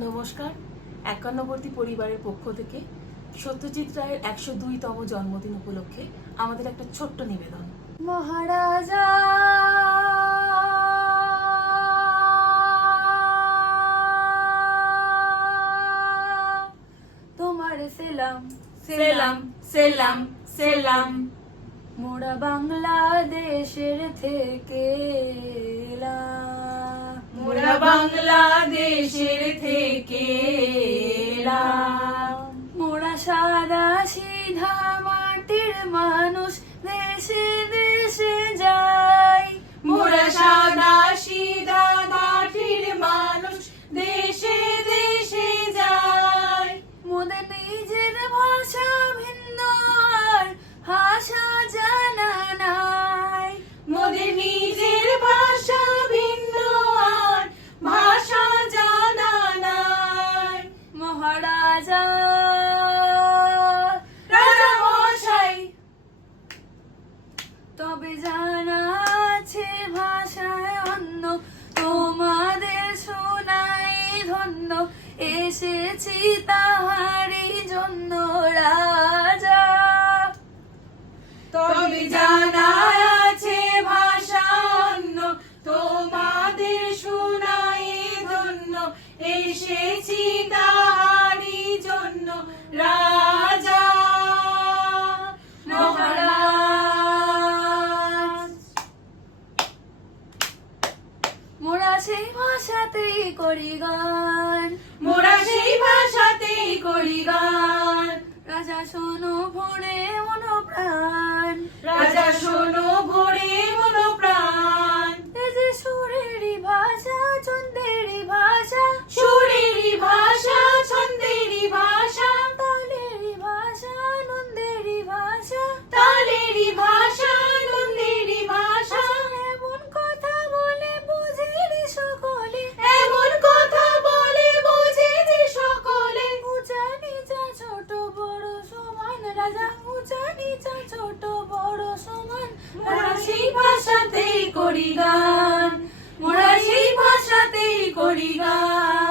নমস্কার। একান্নবর্তী পরিবারের পক্ষ থেকে সত্যজিৎ রায়ের ১০২তম জন্মদিন উপলক্ষে আমাদের একটা ছোট্ট নিবেদন। মহারাজা তোমার সেলাম সেলাম সেলাম সেলাম, মোরা বাংলাদেশের থেকে এলাম। মোরা বাংলাদেশের থেকে এলাম। মোরা সাদা সিধা মাটির মানুষ, দেশে দেশে যাই। মোরা সাদা সিধা মাটির মানুষ, দেশে দেশে যায়। মোদের নিজের ভাষা ভিন্ন আর ভাষা জানা নাই। মোদের নিজের ভাষা ভিন্ন আর ভাষা জানা নাই। মহারাজা রাজা মশাই তবে জানা আছে ভাষায় অন্য, তোমাদের শোনাই ধন্য, এসেছি তাহারই জন্য রাজা। তবে জানা আছে ভাষা অন্য, তোমাদের শোনাই ধন্য, এসেছি তাহারই জন্য রাজা মহারাজ। মোরা সেই ভাষাতেই করি গান, মোরা সেই ভাষাতেই করি গান। রাজা শোনো ভরে মনোপ্রাণ, রাজা শোনো ভরে মনোপ্রাণ। এ যে সুরেরই ভাষা ছন্দেরই ভাষা, সুরেরই ভাষা ছন্দেরই ভাষা, তালেরই ভাষা নন্দেরই ভাষা, তালেরই ভাষা নন্দেরই ভাষা। এমন কথা বলে বুঝেনি সকলে, এমন কথা বলে বোঝে যে সকলে। উঁচা নিচা ছোট বড় সমান, রাজা উঁচা নিচা ছোট বড় সমান। মোরা সেই ভাষাতেই করি গান, মোরা সেই ভাষাতেই করি গান।